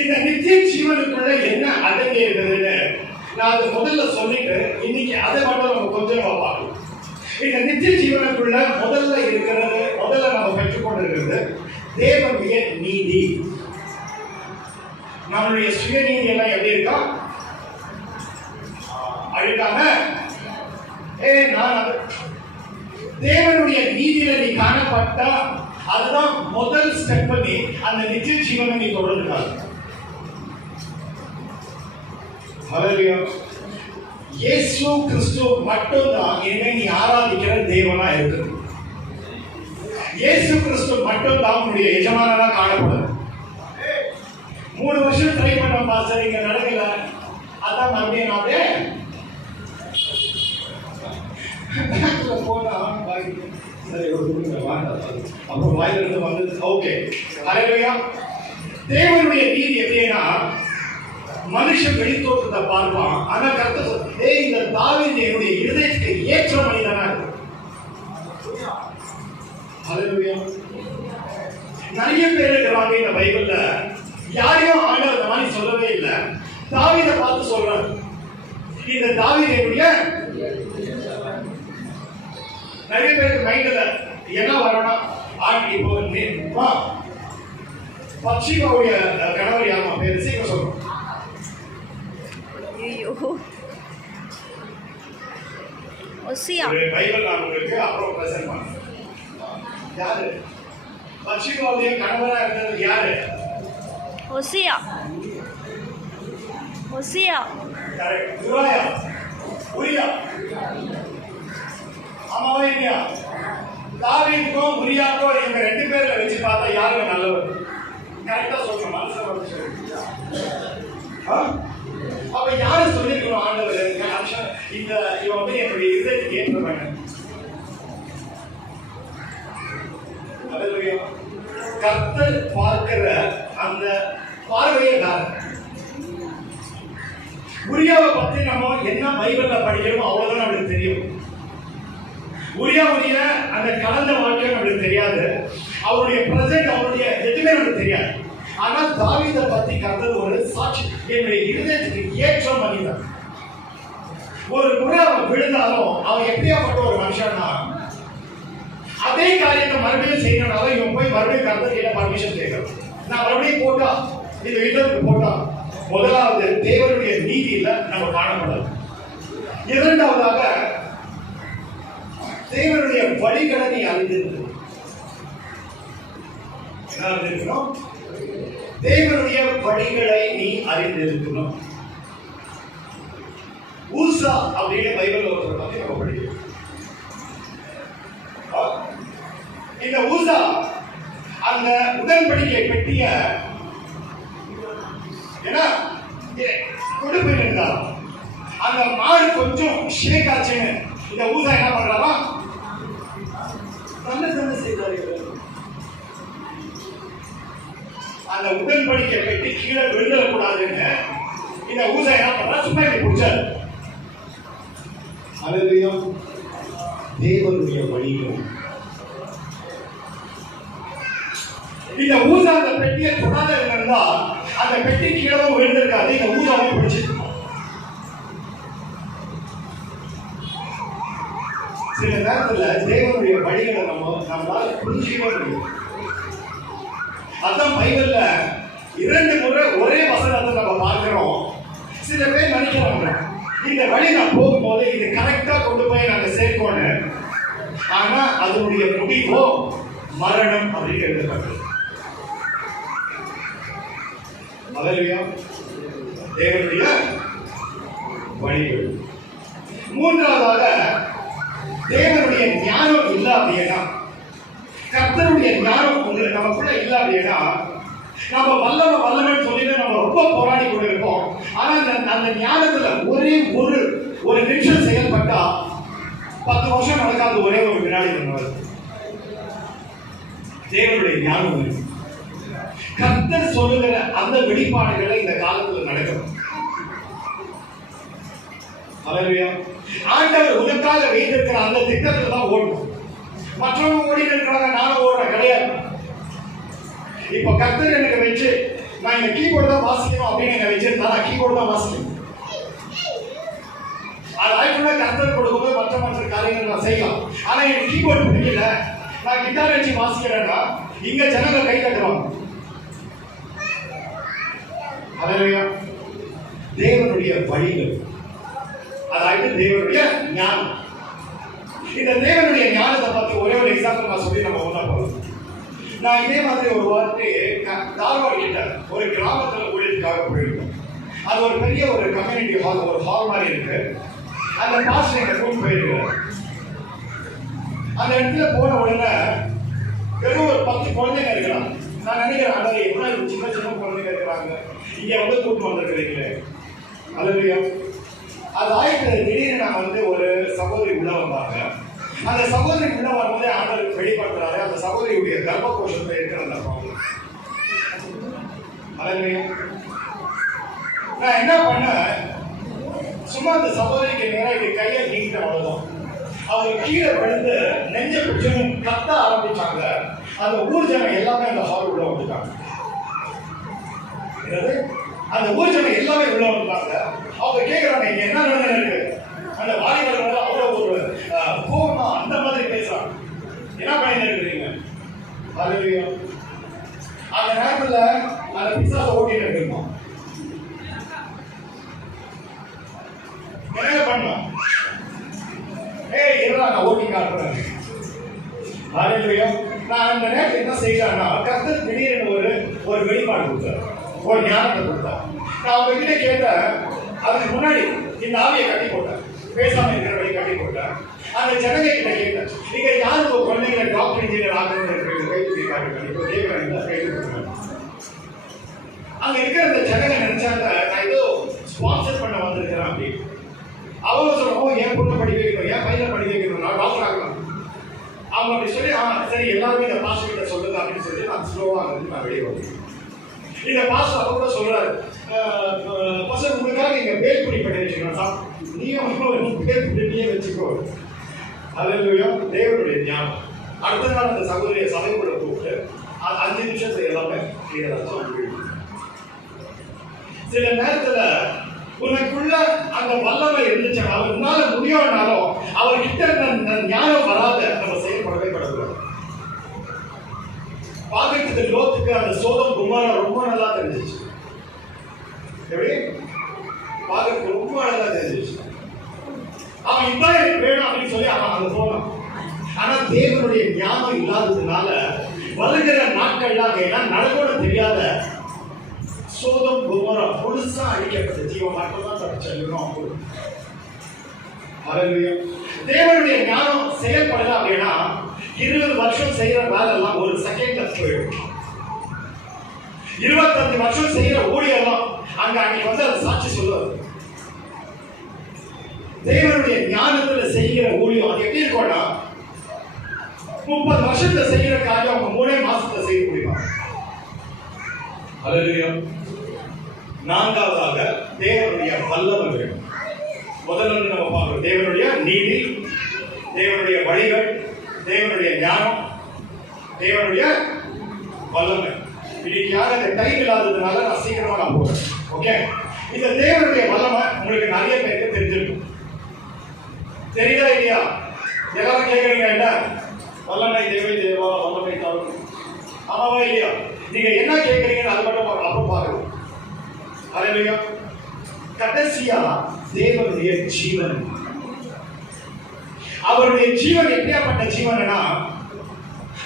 இந்த நித்திய ஜீவனுக்குள்ள என்ன அடங்கி இருக்குதுன்னு நான் அது முதல்ல சொல்லிட்டு இன்னைக்கு அதை மட்டும் நம்ம கொஞ்சம் பார்க்கலாம். இந்த நித்திய ஜீவனுக்குள்ள முதல்ல நம்ம பெற்றுக்கொண்டு இருக்கிறது தேவனுடைய நீதி. நம்மளுடைய சுயநீதி எல்லாம் எப்படி இருக்கா? அழுக்காம நான் தேவனுடைய நீதியில நீ காணப்பட்டா அதுதான் முதல் ஸ்டெப் பண்ணி அந்த நித்திய ஜீவனை நீ தொடர்ந்துக்காது. இயேசு கிறிஸ்து மட்டும்தான் இனிமே நீ ஆராதிக்கிற தேவனா இருக்கு. இயேசு கிறிஸ்து மட்டும்தான் உன்னுடைய எஜமானனா காணப்படும். 3 வருஷம் ட்ரை பண்ண பாஸ்டர், இங்க நடக்கல, அதான் மறுபடியும் நான் போனா சரி அப்புறம் வாயிலிருந்து வந்தது. ஓகே, ஹல்லேலூயா. தேவனுடைய நீதி எப்படின்னா மனுஷன் வெளித்தோற்றத்தை பார்ப்பான், ஆனா கர்த்தர் இந்த தாவீது என்னுடைய இருதயத்துக்கு ஏற்ற மனிதனா இருக்கு. ஹல்லேலூயா. நிறைய பேர் இருக்கிறாங்க இந்த பைபிள்ல, யாரையும் ஆண்டவர் அந்த மாதிரி சொல்லவே இல்லை. தாவீதை பார்த்து சொல்றாரு, இந்த தாவீது என்னுடைய. நிறைய பேருக்கு மைண்ட்ல என்ன வரணும், இப்போ பட்சிமாவுடைய கணவர் யாருமா பேரு சீக்கிரம் சொல்றோம். பைபிள் நான் உங்களுக்கு அப்புறம் பிரசன்ட் பண்ணேன். யாரு பட்சிமாவுடைய கணவரா இருந்தது? யாரு? ஒசியா. கரெக்ட். உரியா. ஆமாவா இல்லையா? தாவீதுக்கும் உரியாக்கும் இவங்க 2 பேர்ல வச்சு பார்த்தா யாரும் நல்லவர்? கரெக்டா சொல்லணும், மனசுல வந்து சொல்லுங்க. அப்ப யாரு சொல்லிருக்கணும் ஆண்டவர் இந்த இவன் வந்து என்னுடைய இதயத்துக்கு ஏற்றவங்க? கர்த்தர் பார்க்கிற அந்த பார்வையை நான் உரியாவை பத்தி நம்ம என்ன பைபிள்ல படிக்கிறோமோ அவ்வளவுதான் நம்மளுக்கு தெரியும். உரியா அந்த கலந்த வாழ்க்கை நம்மளுக்கு தெரியாது, அவருடைய பிரசன்ட் அவருடைய எதுவுமே நமக்கு தெரியாது. ஆனா தாவீதை பத்தி கர்த்தர் ஒரு சாட்சி, என்னுடைய இருதயத்துக்கு ஏற்ற மனிதன். ஒரு முறை அவன் விழுந்தாலும் அவன் எப்படியாப்பட்ட ஒரு மனுஷன்னா அதே காரியத்தை மறுபடியும் செய்யறதுனால இவன் போய் மறுபடியும் கர்த்தர் கிட்ட பர்மிஷன் கேட்கறான். நான் மறுபடியும் போட்டா இந்த யுத்தத்துக்கு போட்டா முதலாவது தேவனுடைய நீதியில நம்ம காணப்படலாம். இரண்டாவதாக தேவனுடைய வழிகளை நீ அறிந்திருக்கணும். என்ன அறிந்திருக்கணும்? தேவனுடைய வழிகளை நீ அறிந்திருக்கணும். ஊசா அப்படின்னு பைபிள் ஒருத்தரை பத்தி நம்ம படிக்கிறோம். இந்த ஊசா அந்த உடன்படிக்கை பெட்டிய கொண்டு போயிருந்தா அந்த மாடு கொஞ்சம் ஷேக் ஆச்சுன்னு இந்த ஊசா என்ன பண்றாரா, நல்ல செய்தார்கள். அந்த உடன்படிக்கை பெட்டி கீழே விழுந்துடக்கூடாதுன்னு இந்த ஊசா என்ன பண்றா, சும்மா பிடிச்சாரு. ஹல்லேலூயா. தேவனுடைய வழிகள். இந்த ஊசா அந்த பெட்டியை தொடாத இருந்தா அந்த பெட்டி கீழே விழுந்திருக்காது, இந்த ஊசாவை பிடிச்சிருக்கோம். சில நேரத்துல தேவனுடைய வழிகளை நம்மளால புரிஞ்சுக்கவே முடியும். அதான் பைபிள்ல 2 முறை ஒரே வசனத்தை நம்ம பார்க்கிறோம். சில பேர் நினைக்கிறாங்க இந்த வழி நான் போகும்போது இது கரெக்டா கொண்டு போய் நாங்க சேர்க்கணும், ஆனா அதனுடைய முடிவோ மரணம் அப்படின்னு எழுதப்பட்டது. ஹல்லேலூயா. தேவனுடைய வழிகள். மூன்றாவதாக தேவனுடைய ஞானம் இல்ல அப்படின்னா, கர்த்தருடைய ஞானம் உங்களுக்கு நமக்குள்ள இல்ல அப்படின்னா, நம்ம வல்லவன் சொல்லிட்டு நம்ம ரொம்ப போராடி கொண்டு இருப்போம். ஆனா அந்த ஞானத்துல ஒரே ஒரு நிமிஷம் செயல்பட்டா 10 வருஷம் நடக்காத ஒரே ஒரு வினாடி வருது. தேவனுடைய ஞானம் இருக்கு. கர்த்தர் சொல்லுகிற அந்த வெளிப்பாடுகளை இந்த காலத்துல நடக்கும். ஹல்லேலூயா. ஆண்டவர் உனக்காக வைத்திருக்கிற அந்த திட்டத்துல தான் ஓடணும். மற்றவங்க ஓடி இருக்கிறாங்க, நானும் ஓடுறேன் கிடையாது. இப்ப கர்த்தர் எனக்கு வச்சு நான் இந்த கீபோர்டு தான் வாசிக்கணும் அப்படின்னு என்ன வச்சிருந்தா நான் கீபோர்டு தான் வாசிக்கணும். அது ஆக்சுவலா கர்த்தர் கொடுக்கும்போது மற்ற காரியங்கள் நான் செய்யலாம். ஆனா எனக்கு கீபோர்டு பிடிக்கல, நான் கிட்டார் வச்சு வாசிக்கிறேன்னா இங்க ஜனங்க கை தட்டுவாங்க. ஹல்லேலூயா. தேவனுடைய வழிகள், அதாவது தேவனுடைய ஞானம். இந்த தேவனுடைய ஞானத்தை பத்தி ஒரே ஒரு எக்ஸாம்பிள் நான் சொல்லி நம்ம ஒண்ணா போகலாம். நான் இதே மாதிரி ஒரு வார்த்தை தாழ்வாடி கிட்ட ஒரு கிராமத்துல ஊழியத்துக்காக போயிருக்கோம். அது ஒரு பெரிய ஒரு கம்யூனிட்டி ஹால், ஒரு ஹால் மாதிரி இருக்கு. அந்த பாஸ்டர் எங்களை கூட்டு போயிருக்காரு. அந்த இடத்துல போன உடனே வெறும் ஒரு 10 குழந்தைங்க இருக்கிறாங்க. நான் நினைக்கிறேன், அதாவது எவ்வளவு சின்ன சின்ன குழந்தைங்க இருக்கிறாங்க, இங்க வந்து கூட்டு வந்திருக்கிறீங்களே. அல்லையா, அது ஆயிட்டு திடீர்னு நான் வந்து ஒரு சகோதரி உள்ள வந்தாங்க. அந்த சகோதரி உள்ள வரும்போதே ஆண்டவர் வெளிப்படுத்துறாரு அந்த சகோதரியுடைய கர்ப்ப கோஷத்துல இருக்கிற அந்த ப்ராப்ளம். அல்லையா, நான் என்ன பண்ணேன், சும்மா அந்த சகோதரிக்கு நேராக கையை நீக்கிட்ட அவ்வளவுதான். அவங்க கீழே விழுந்து நெஞ்ச பிடிச்சு கத்த ஆரம்பிச்சாங்க. அந்த ஊர் ஜனம் எல்லாமே அந்த ஹால் உள்ள வந்துட்டாங்க. அந்த ஊர் ஜனம் எல்லாமே உள்ள வந்துட்டாங்க. அவங்க கேட்கறாங்க, இங்க என்ன நடந்தது? அந்த வாலிபர்கள் அவ்வளவு ஒரு கோபமா அந்த மாதிரி பேசுறாங்க. என்ன பண்ணிட்டு இருக்கிறீங்க? அல்லேலூயா. அந்த நேரத்துல அந்த பிசாச ஓட்டிட்டு இருக்கோம். என்ன பண்ணலாம்? நான் ஓட்டி காட்டுறேன். அல்லேலூயா. நான் அந்த நேரத்தில் என்ன செய்யறேன்னா, கர்த்தர் திடீர்னு ஒரு வெளிப்பாடு கொடுத்தார், ஒரு ஞானத்தை கொடுத்தார். நான் அவங்க கிட்ட கேட்டேன். அதுக்கு முன்னாடி இந்த ஆவியை கட்டி போட்டேன், பேசாம இருக்கிறபடி கட்டி போட்டேன். அந்த ஜனங்க கிட்ட கேட்டேன், நீங்க யாருக்கு குழந்தைங்களை டாக்டர் இன்ஜினியர் ஆகணும்னு கை தூக்கி காட்டுங்க. கேட்கறாங்க, கை தூக்குறாங்க. அங்க இருக்கிற அந்த ஜனங்க நினைச்சாங்க நான் ஏதோ ஸ்பான்சர் பண்ண வந்திருக்கிறேன் அப்படின்னு. அவங்க சொல்லுவோம், என் பொண்ணை படிக்க வைக்கணும், என் பையனை படிக்க வைக்கணும், நான் டாக்டர் ஆகலாம். அவங்க அப்படி சொல்லி சரி எல்லாருமே இந்த பாஸ்டர் கிட்ட சொல்லுங்க அப்படின்னு சொல்லி நான் ஸ்லோவா வந்து நான் வெளியே வந்தேன். இந்த பாஸ்டர் அவங்க கூட சொல்றாரு, பசங்க உங்களுக்காக இங்க பேல்புடி பண்ணி வச்சுக்கணும் சார், நீயும் பேல்புடியே வச்சுக்கோ. அல்லேலூயா. தேவனுடைய ஞானம். அடுத்த நாள் அந்த சகோதரிய சபைக்குள்ள கூப்பிட்டு 5 நிமிஷத்துல எல்லாமே கிளியரா சொல்லி, சில நேரத்துல உனக்குள்ள அந்த வல்லமை இருந்துச்சுனாலும் உன்னால முடியும்னாலும் அவர்கிட்ட இருந்த ஞானம் வராத நம்ம செயல்படவே படக்கூடாது. பார்க்கறதுக்கு லோத்துக்கு அந்த சோதம் குமாரா ரொம்ப நல்லா தெரிஞ்சிச்சு. எப்படி பார்க்கறதுக்கு ரொம்ப நல்லா தெரிஞ்சிச்சு. அவன் இப்ப எனக்கு வேணும் அப்படின்னு சொல்லி அவன் அங்க போனான். ஆனா தேவனுடைய ஞானம் இல்லாததுனால வருகிற நாட்கள்ல அங்க என்ன நடக்கணும்னு தெரியாத சோதம் குமோரா முழுசா அழிக்கப்பட்ட ஜீவன் மட்டும்தான் தப்பிச்சிருக்கணும். தேவனுடைய ஞானம் செயல்படல அப்படின்னா 20 வருஷம் செய்யற வேலை எல்லாம் ஒரு செகண்ட்ல போயிடும். 25 வருஷம் செய்யற ஊழியெல்லாம் அன்னைக்கு வந்து அதை சாட்சி சொல்லுவாரு. தேவனுடைய ஞானத்துல செய்கிற ஊழியம் அது எப்படி இருக்கும்னா 30 வருஷத்துல செய்யற காரியம் அவங்க 3 மாசத்துல செய்ய முடியும். அல்லேலூயா. நான்காவதாக தேவனுடைய வல்லமை வேணும். முதல்ல நம்ம பார்க்கிறோம் தேவனுடைய நீதி, தேவனுடைய வழிகள், தேவனுடைய ஞானம், தேவனுடைய வல்லமை. இன்னைக்கு யாரும் இந்த டைம் இல்லாததுனால நான் சீக்கிரமா நான் போறேன். ஓகே, இந்த தேவனுடைய வல்லமை உங்களுக்கு நிறைய பேருக்கு தெரிஞ்சிருக்கும். தெரியுதா இல்லையா? எல்லாரும் கேட்கறீங்க இல்ல, வல்லமை தேவை தேவா, வல்லமை தாழ்வு, ஆமாவா இல்லையா? நீங்க என்ன கேட்கறீங்கன்னு அது மட்டும் அப்புறம் பாருங்க. அல்லேலூயா. கடைசியா தேவனுடைய ஜீவன். அவருடைய ஜீவன் எப்படியாப்பட்ட ஜீவனா,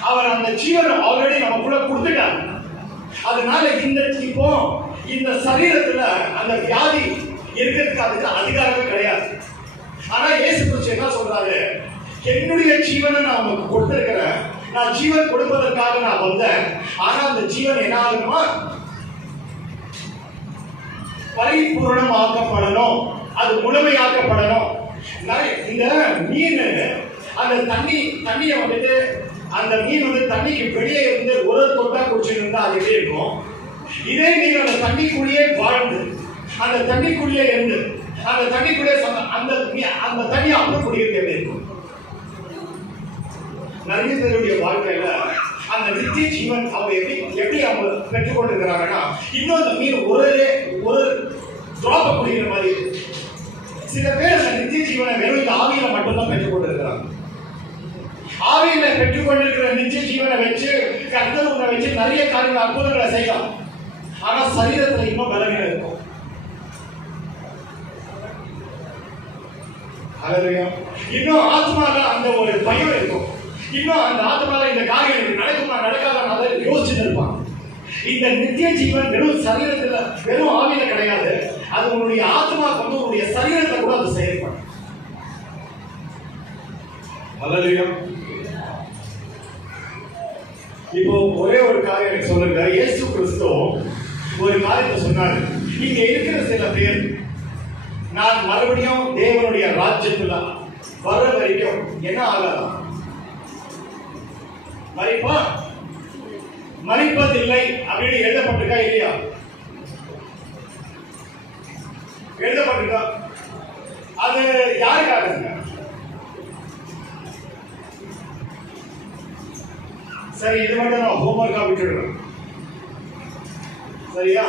அவர் அந்த ஜீவனை ஆல்ரெடி நமக்குள்ள கொடுத்துட்டார். அதனால இந்த சரீரத்துல அந்த வியாதி இருக்கிறதுக்கு அதுக்கு அதிகாரமே கிடையாது. ஆனா இயேசு கிறிஸ்து என்ன சொல்றாரு, என்னுடைய ஜீவனை நான் உங்களுக்கு கொடுத்திருக்கிறேன், நான் ஜீவன் கொடுப்பதற்காக நான் வந்தேன். ஆனா அந்த ஜீவன் என்ன ஆகணுமா, பரிபூரணம் ஆக்கப்படணும், அது முழுமையாக்கப்படணும். இந்த மீன் அந்த தண்ணியை வந்துட்டு அந்த மீன் வந்து தண்ணிக்கு வெளியே இருந்து ஒரு தொட்டா குடிச்சுட்டு இருந்தா அது எப்படி இருக்கும்? இதே மீன் அந்த தண்ணிக்குள்ளேயே வாழ்ந்து அந்த தண்ணிக்குள்ளேயே இருந்து அந்த தண்ணிக்குள்ளே அந்த தண்ணி அப்படி குடிக்கிறது எப்படி இருக்கும்? நிறைய பேருடைய வாழ்க்கையில அந்த நித்திய ஜீவன் அவங்க எப்படி அவங்க பெற்றுக்கொண்டிருக்கிறாங்கன்னா, இன்னும் அந்த மீன் ஒரு டிராப் குடிக்கிற மாதிரி. சில பேர் அந்த நித்திய ஜீவனை வெறும் இந்த ஆவியில மட்டும்தான் பெற்றுக்கொண்டிருக்கிறாங்க. ஆவியில பெற்றுக்கொண்டிருக்கிற நித்திய ஜீவனை வச்சு கர்த்தர் உன்னை வச்சு நிறைய காரியங்கள் அற்புதங்களை செய்யலாம். ஆனா சரீரத்துல இன்னும் பலவீனம் இருக்கும். இன்னும் ஆத்மால அந்த ஒரு பயம் இருக்கும். இன்னும் அந்த ஆத்மால இந்த காரியம் நடக்குமா நடக்காத யோசிச்சுட்டு இருப்பான். இந்த நித்திய ஜீவன் வெறும் சரீரத்துல வெறும் ஆவியில கிடையாது. அது உன்னுடைய ஆத்மா வந்து உன்னுடைய சரீரத்தை கூட அது செயல்படும். இப்போ ஒரே ஒரு காரியம் எனக்கு சொல்லுங்க. இயேசு கிறிஸ்து ஒரு காரியத்தை சொன்னாரு. இங்க இருக்கிற சில பேர் நான் மறுபடியும் தேவனுடைய ராஜ்யத்துல வர வரைக்கும் என்ன ஆகலாம்? மறிப்பதில்லை அப்படின்னு எழுதப்பட்டிருக்கா இல்லையா? எழுதப்பட்டிருக்கா? அது யாருக்காக? சரி, இது மட்டும் நான் ஹோம்ஒர்க்கா விட்டுடுறேன். சரியா?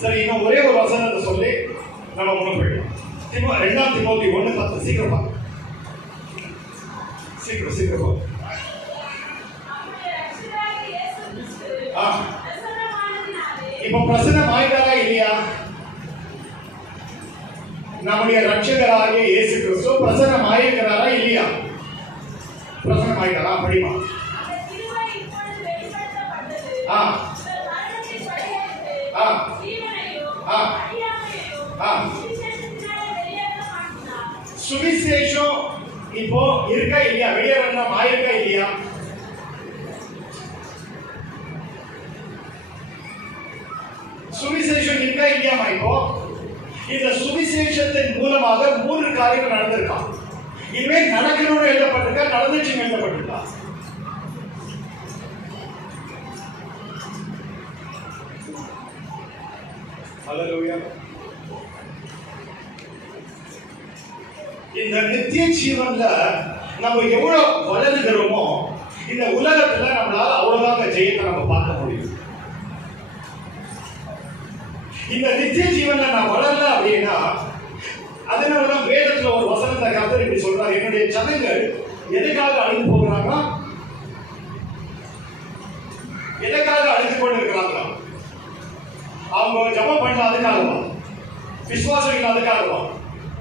சரி, இன்னும் ஒரே ஒரு வசனத்தை சொல்லி நம்ம முன்ன போயிடலாம். 2 தீமோத்தேயு 1:10. சீக்கிரமா சீக்கிரம். இப்ப பிரசன்னம் ஆயிட்டாரா இல்லையா? நம்முடைய ரட்சகராகிய இயேசு கிறிஸ்து பிரசன்னம் ஆயிருக்கிறாரா இல்லையா? பிரசன்னம் ஆயிட்டாரா? படிமா. சுவிசேஷம் இப்போ இருக்கா இல்லையா? வெளியேறணும் ஆயிருக்கா இல்லையா? சுவிசேஷம் இருக்கா இல்லையாமா? இப்போ இந்த சுவிசேஷத்தின் மூலமாக 3 காரியங்கள் நடந்திருக்கான். இனிமே நடக்கணும்னு எழுதப்பட்டிருக்கா, நடந்துச்சுன்னு எழுதப்பட்டிருக்கா? ஹல்லேலூயா. இந்த நித்திய ஜீவன்ல நம்ம எவ்வளவு வளருகிறோமோ இந்த உலகத்துல நம்மளால அவ்வளவுதான் ஜெயத்தை நம்ம பார்க்க முடியும். இந்த நித்திய ஜீவன்ல நான் வளரல அப்படின்னா, அதனாலதான் வேதத்துல ஒரு வசனத்தை கர்த்தர் இப்படி சொல்றாரு. என்னுடைய ஜனங்கள் எதுக்காக அழிந்து போகிறாங்க? எதுக்காக அழிந்து கொண்டு இருக்கிறாங்களா? அவங்க ஜபம் பண்ண அதுக்காகவா? விசுவாசம் இல்லாததுக்காகவா?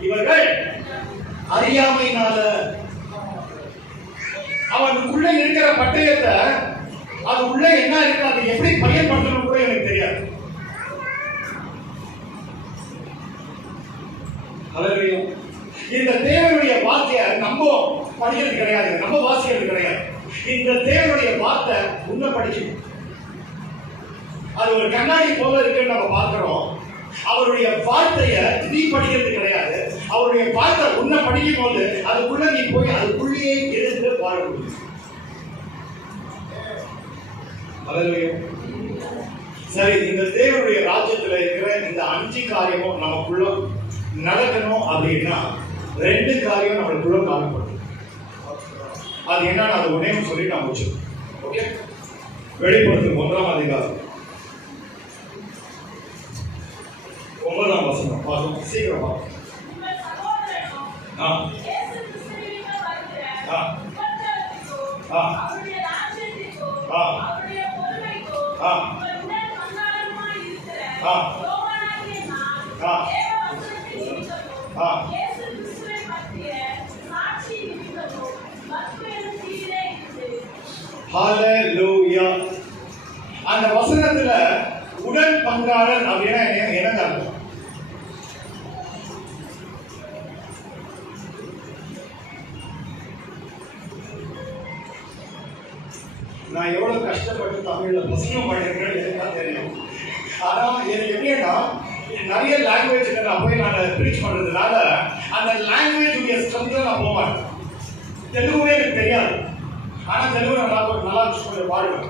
இவர்கள் அறியாமையினால அவனுக்குள்ள இருக்கிற பட்டயத்தை அது உள்ள என்ன இருக்கு, அது எப்படி பயன்படுத்தணும் கூட எனக்கு தெரியாது. இந்த தேவனுடைய வார்த்தையை நம்ம படிக்கிறது கிடையாது, நம்ம வாசிக்கிறது கிடையாது. இந்த தேவனுடைய வார்த்தை உன்னை படிக்கணும். அது ஒரு கண்ணாடி போல இருக்குன்னு நம்ம பார்க்கிறோம். அவருடைய வார்த்தையை நீ படிக்கிறது கிடையாது. அவருடைய வார்த்தை உன்னை படிக்கும் போது அதுக்குள்ள நீ போய் அதுக்குள்ளேயே இருந்து வாழ முடியும். சரி, இந்த தேவனுடைய ராஜ்யத்துல இருக்கிற இந்த 5 காரியமும் நமக்குள்ள நடக்கணும் அப்படின்னா 2 காரியம் நம்மளுக்குள்ள காணப்படும். அது என்னன்னு அது ஒன்னே சொல்லி நான் முடிச்சிருக்கேன். ஓகே, வெளிப்படுத்தும் 1ஆம் அதிகாரம் 9ஆம் வசனம் பார்க்கணும். சீக்கிரம் பார்க்கணும். ஹல்லேலூயா. அந்த வசனத்துல உடன் பங்காளர் அப்படின்னா என்னங்க அர்த்தம்? நான் எவ்வளவு கஷ்டப்பட்டு தமிழ்ல புஸ்தகம் பண்ணிருக்கேன் எனக்கு தெரியும். ஆனா எனக்கு எப்படின்னா நிறைய லாங்குவேஜ் நான் போய் நான் ப்ரீச் பண்றதுனால அந்த லாங்குவேஜ் உடைய ஸ்ட்ரென்த்ல நான் போக மாட்டேன். தெலுங்குவே எனக்கு தெரியாது. ஆனா தெலுங்கு நல்லா கொஞ்சம் பாடுவேன்.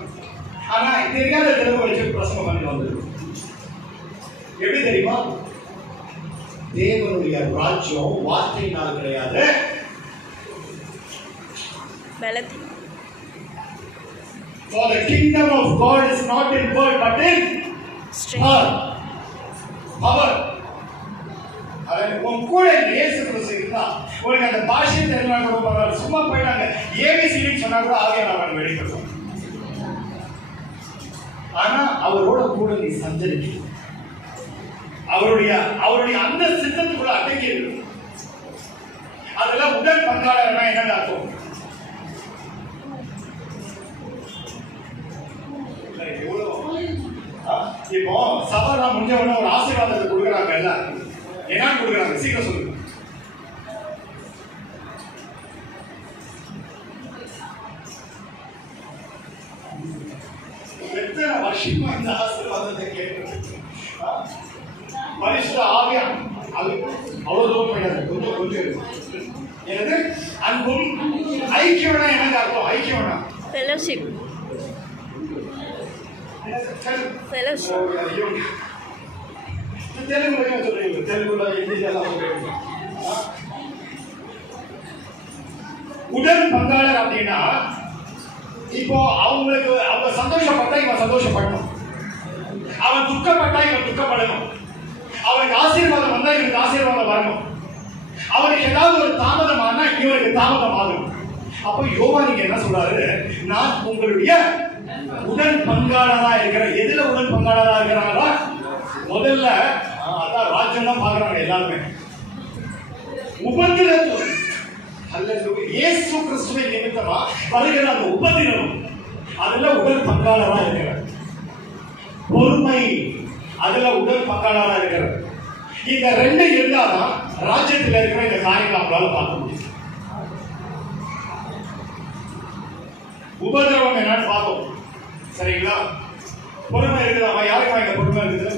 ஆனா தெரியாத தெலுங்கு வச்சு பிரசங்கம் பண்ணி வந்துடும். எப்படி தெரியுமா? தேவனுடைய ராஜ்யம் வார்த்தையினால் கிடையாது, பலத்தின். For the kingdom of God is not in word but in power. Power. உன் கூட இயேசு கிறிஸ்து இருந்தா உனக்கு அந்த பாஷையை தெரிஞ்சா கூட பரவாயில்ல, சும்மா போயிட்டாங்க ஏபிசின்னு சொன்னா கூட ஆவியானவர் வெளிப்படுத்தும். ஆனா அவரோட கூட நீ சஞ்சரிக்கணும், அவருடைய அந்த சித்தத்துக்குள்ள அடங்கி இருக்கு. அதெல்லாம் உடன் பங்காளர்னா என்னன்னு அர்த்தம்? இப்போ சபைலாம் முடிஞ்ச உடனே ஒரு ஆசீர்வாதத்தை கொடுக்குறாங்க, எல்லாம் என்ன கொடுக்குறாங்க சீக்கிரம் சொல்லுங்க. எத்தனை வருஷமா இந்த ஆசீர்வாதத்தை கேட்டு பரிசுத்த ஆவியா அது அவ்வளவு தூரம் கிடையாது, கொஞ்சம் கொஞ்சம் எனது அன்பும் ஐக்கியம்னா எனக்கு அர்த்தம். ஐக்கியம்னா ஃபெலோஷிப். தெலுங்குல சொல்றீங்க, தெலுங்குல இந்தியில உடன் பங்காளர் அப்படின்னா இப்போ அவங்க சந்தோஷப்பட்டா இவன் சந்தோஷப்படணும், அவன் துக்கப்பட்டா இவன் துக்கப்படணும், அவனுக்கு ஆசீர்வாதம் வந்தா இவனுக்கு ஆசீர்வாதம் வரணும், அவனுக்கு ஏதாவது ஒரு தாமதம் ஆனா இவனுக்கு தாமதம் ஆகும். அப்போ யோவா நீங்க என்ன சொல்றாரு? நான் உங்களுடைய உடன் பங்காளரா இருக்கிறேன். எதுல உடன் பங்காளரா இருக்கிறாங்களா? முதல்ல அதான் ராஜ்யம் தான் பாக்குறாங்க எல்லாருமே. உபத்திரவம் அல்லது இயேசு கிறிஸ்துவின் நிமித்தமா வருகிற அந்த உபத்திரவம் அதுல உடன் பங்காளரா இருக்கிறார். பொறுமை அதுல உடன் பங்காளரா இருக்கிறார். இந்த ரெண்டு இருந்தாதான் ராஜ்யத்தில் இருக்கிற இந்த காரியங்களை அவங்களால பார்க்க முடியும். உபதிரவம் என்னன்னு பார்ப்போம், சரிங்களா? பொறுமை இருக்குதா? யாருக்கா இங்க பொறுமை இருக்குது?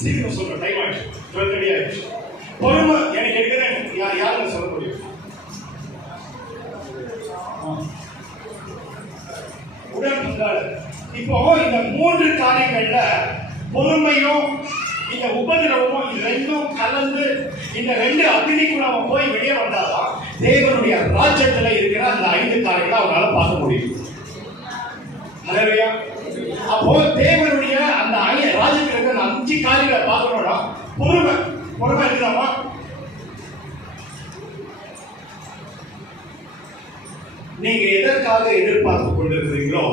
சீக்கிரம் சொல்ற, டைம் ஆயிடுச்சு, 12:30 ஆயிடுச்சு. பொறுமை எனக்கு இருக்கிறது யாருன்னு சொல்ல முடியும்? உடன் பங்காளர். இப்போ இந்த மூன்று காரியங்கள்ல பொறுமையும் இந்த உபதிரவமும் இது ரெண்டும் கலந்து இந்த ரெண்டு அக்னிக்குள்ள அவன் போய் வெளியே வந்தாதான் தேவனுடைய ராஜ்யத்துல இருக்கிற அந்த 5 காரியங்களை அவனால பார்க்க முடியும். ஹல்லேலூயா. அப்போ தேவனுடைய அந்த ராஜ்யத்துல இருக்கிற அந்த 5 காரியங்களை பார்க்கணும்னா பொறுமை இருக்குதாமா? நீங்க எதற்காக எதிர்பார்த்து கொண்டிருக்கிறீங்களோ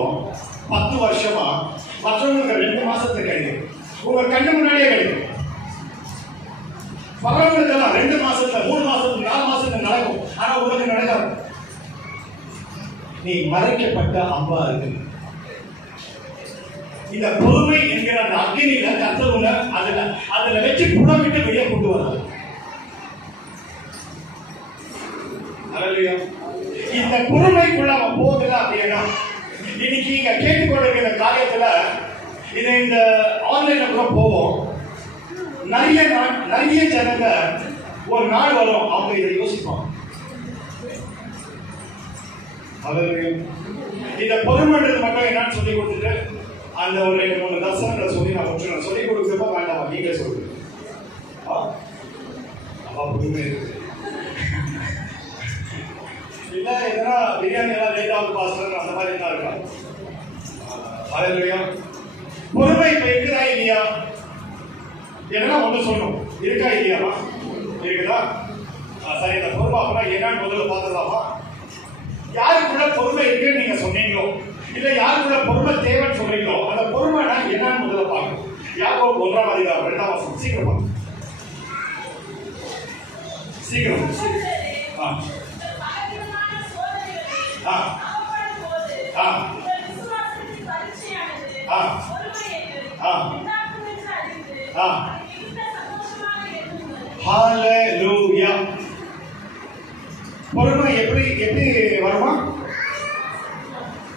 10 வருஷமா மற்றவங்களுக்கு 2 மாசத்துக்கு கிடைக்கும், உங்க கண்ணு முன்னாடியே கிடைக்கும். பரவாயில்ல 2 மாசத்துல 3 மாசத்துக்கு 4 மாசத்துக்கு நடக்கும், ஆனா உங்களுக்கு நடக்காது. நீ மறைக்கப்பட்ட அம்பா இருக்கு. இந்த பொறுமை என்கிற அந்த அக்னியில கர்த்தருல அதுல வச்சு புடவிட்டு வெளியே கொண்டு வராது. இந்த பொறுமைக்குள்ள அவன் போகல அப்படின்னா இன்னைக்கு இங்க கேட்டுக்கொண்டிருக்கிற காரியத்துல இதை இந்த ஆன்லைன்ல கூட போவோம். நிறைய ஜனங்க ஒரு நாள் வரும், அவங்க இதை யோசிப்பாங்க. இந்த பொறுமைன்றது மட்டும் என்னன்னு சொல்லி கொடுத்துட்டு அந்த ஒரு 2-3 தர்சனங்களை சொல்லி நான் முடிச்சுடுறேன். சொல்லி கொடுக்குறப்ப வேண்டாமா, நீங்க சொல்லுங்க. அப்பா பொறுமை இருக்கு இல்ல எதனா பிரியாணி எல்லாம் லேட் ஆகுது பாஸ்டர் அந்த மாதிரி என்ன இருக்கா? ஹல்லேலூயா. பொறுமை இப்ப இருக்குதா இல்லையா? என்னன்னா ஒண்ணு சொல்லணும், இருக்கா இல்லையாமா? இருக்குதா? சரி, இந்த பொறுமை அப்படின்னா என்னன்னு முதல்ல பார்த்துடலாமா? யாருக்குள்ள பொறுமை இருக்குன்னு நீங்க சொன்னீங்களோ இல்ல யாருக்குள்ள பொறுமை தேவைன்னு சொல்றீங்களோ அந்த பொறுமைனா என்னன்னு முதல்ல பார்க்கணும். யாக்கோபு 1:2 சீக்கிரம் ஹல்லேலூயா. பொறுமை எப்படி வருமா?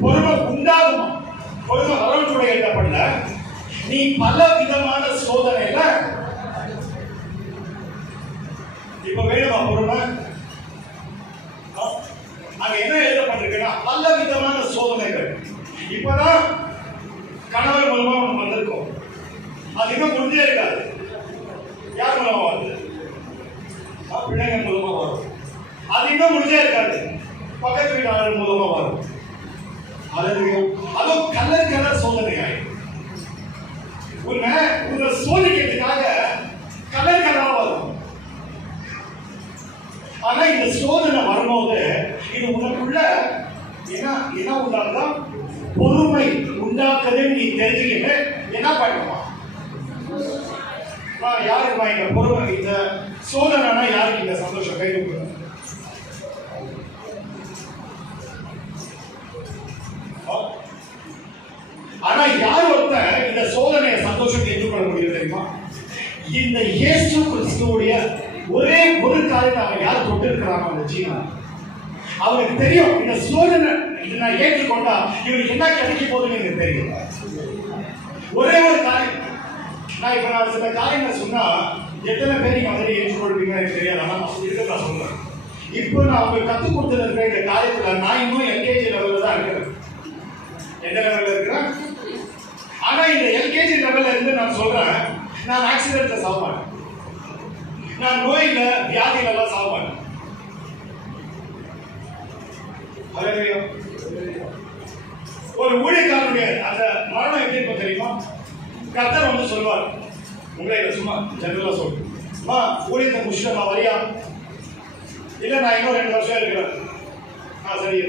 பொறுமை உண்டாகுமா? பொறுமை வரணும் கூட எழுதப்படல. நீ பல விதமான சோதனையில இப்ப வேணுமா பொறுமை? அங்க என்ன எழுதப்பட்டிருக்குன்னா பல விதமான சோதனைகள். இப்பதான் கணவர் மூலமா ஒண்ணு வந்திருக்கும், அது இன்னும் முடிஞ்சே இருக்காது. யார் மூலமா வருது? பிள்ளைங்க மூலமா வரும். அது இன்னும் முடிஞ்சே இருக்காது. பக்கத்து வீட்டாளர் மூலமா வரும். அதுவும் கலர் சோதனை உன்னை சோதிக்கிறதுக்காக கலர் வரும். ஆனா இந்த சோதனை வரும்போது இது உனக்குள்ள என்ன உண்டாக்குதா? பொறுமை உண்டாக்குதுன்னு நீ தெரிஞ்சுக்கிட்டு என்ன பண்ணுமா? யாருக்குமா இந்த பொறுமை, இந்த சோதனைனா யாருக்கு இந்த சந்தோஷம்? கை தூக்குங்க. ஆனா யார் ஒருத்தர் இந்த சோதனையை சந்தோஷத்தை ஏற்றுக்கொள்ள முடியும் தெரியுமா? இந்த இயேசு கிறிஸ்துவுடைய ஒரே ஒரு காரியத்தை அவன் யார் தொட்டிருக்கிறாங்க அந்த ஜீவன். அவனுக்கு தெரியும் இந்த சோதனை இதை நான் ஏற்றுக்கொண்டா இவனுக்கு என்ன கிடைக்க போகுதுன்னு எனக்கு தெரியும். ஒரே ஒரு காரியம், நான் சில காரியங்கள் சொன்னா எத்தனை பேர் நீங்க வந்து ஏற்றுக்கொள்வீங்க எனக்கு தெரியாது. ஆனா இருக்க நான் சொல்றேன். இப்போ நான் உங்களுக்கு கற்றுக் கொடுத்துருக்கிற இந்த காரியத்துல நான் இன்னும் எல்கேஜி லெவலில் தான் இருக்கிறேன். எந்த லெவலில் இருக்கிறேன்? ஆனா இந்த எல்கேஜி லெவல்ல இருந்து நான் சொல்றேன், நான் ஆக்சிடென்ட்ல சாவான், நான் நோயில வியாதியில எல்லாம் சாவான். ஒரு ஊழியக்காரனுடைய அந்த மரணம் எப்படி இருக்கும் தெரியுமா? கர்த்தர் வந்து சொல்வார், உங்களை சும்மா ஜெனரலா சொல்லுமா, ஊழியத்தை முடிச்சுட்டா வரியா? இல்ல நான் இன்னும் 2 வருஷம் இருக்கிறேன். சரி.